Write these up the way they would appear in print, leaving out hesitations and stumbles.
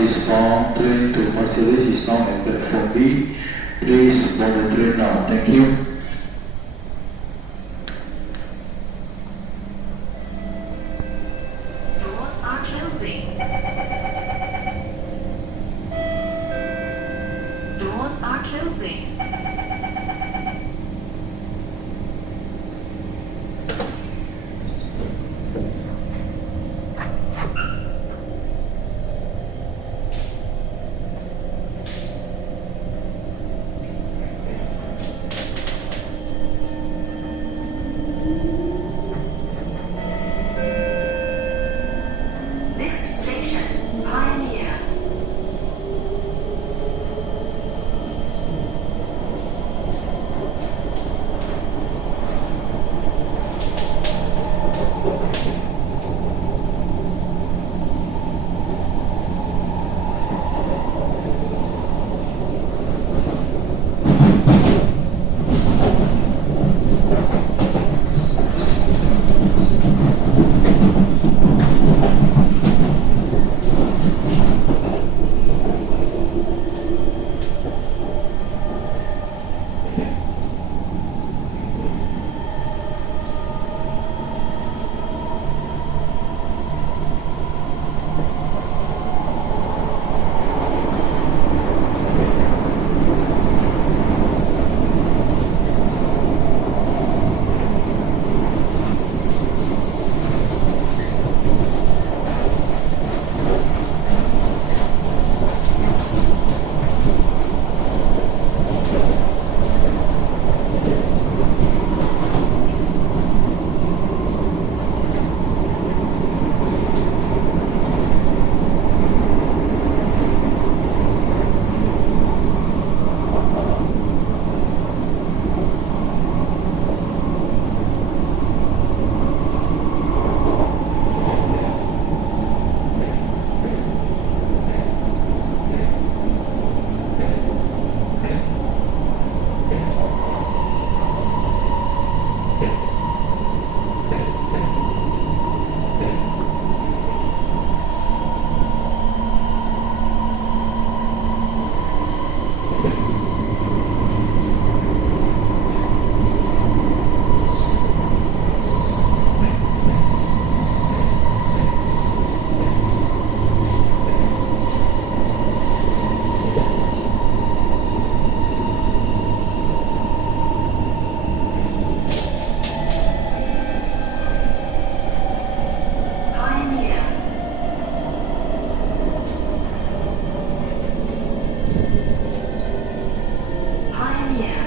Eastbound, train to Pasir Ris Eastbound and platform B. Please board the train now. Thank you. Doors are closing. Doors are closing. Next station, Pioneer. Pioneer. Pioneer.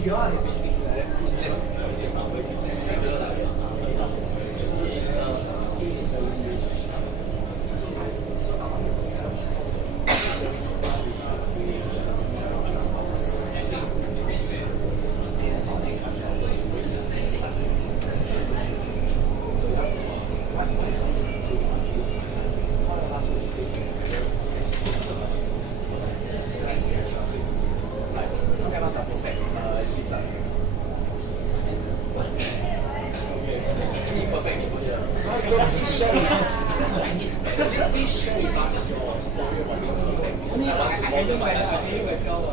if you are happy like that, please let me voice your number. He's the traveler lah. He is a really so I want to talk about also. That's the reason why we use the sing in our country. So we asked him, why don't you do this in case? One of us is basically this is the money. Like extra things. Like none of us are perfect live like so we have three perfect people here. So please share with us your story about being perfect. I can do myself.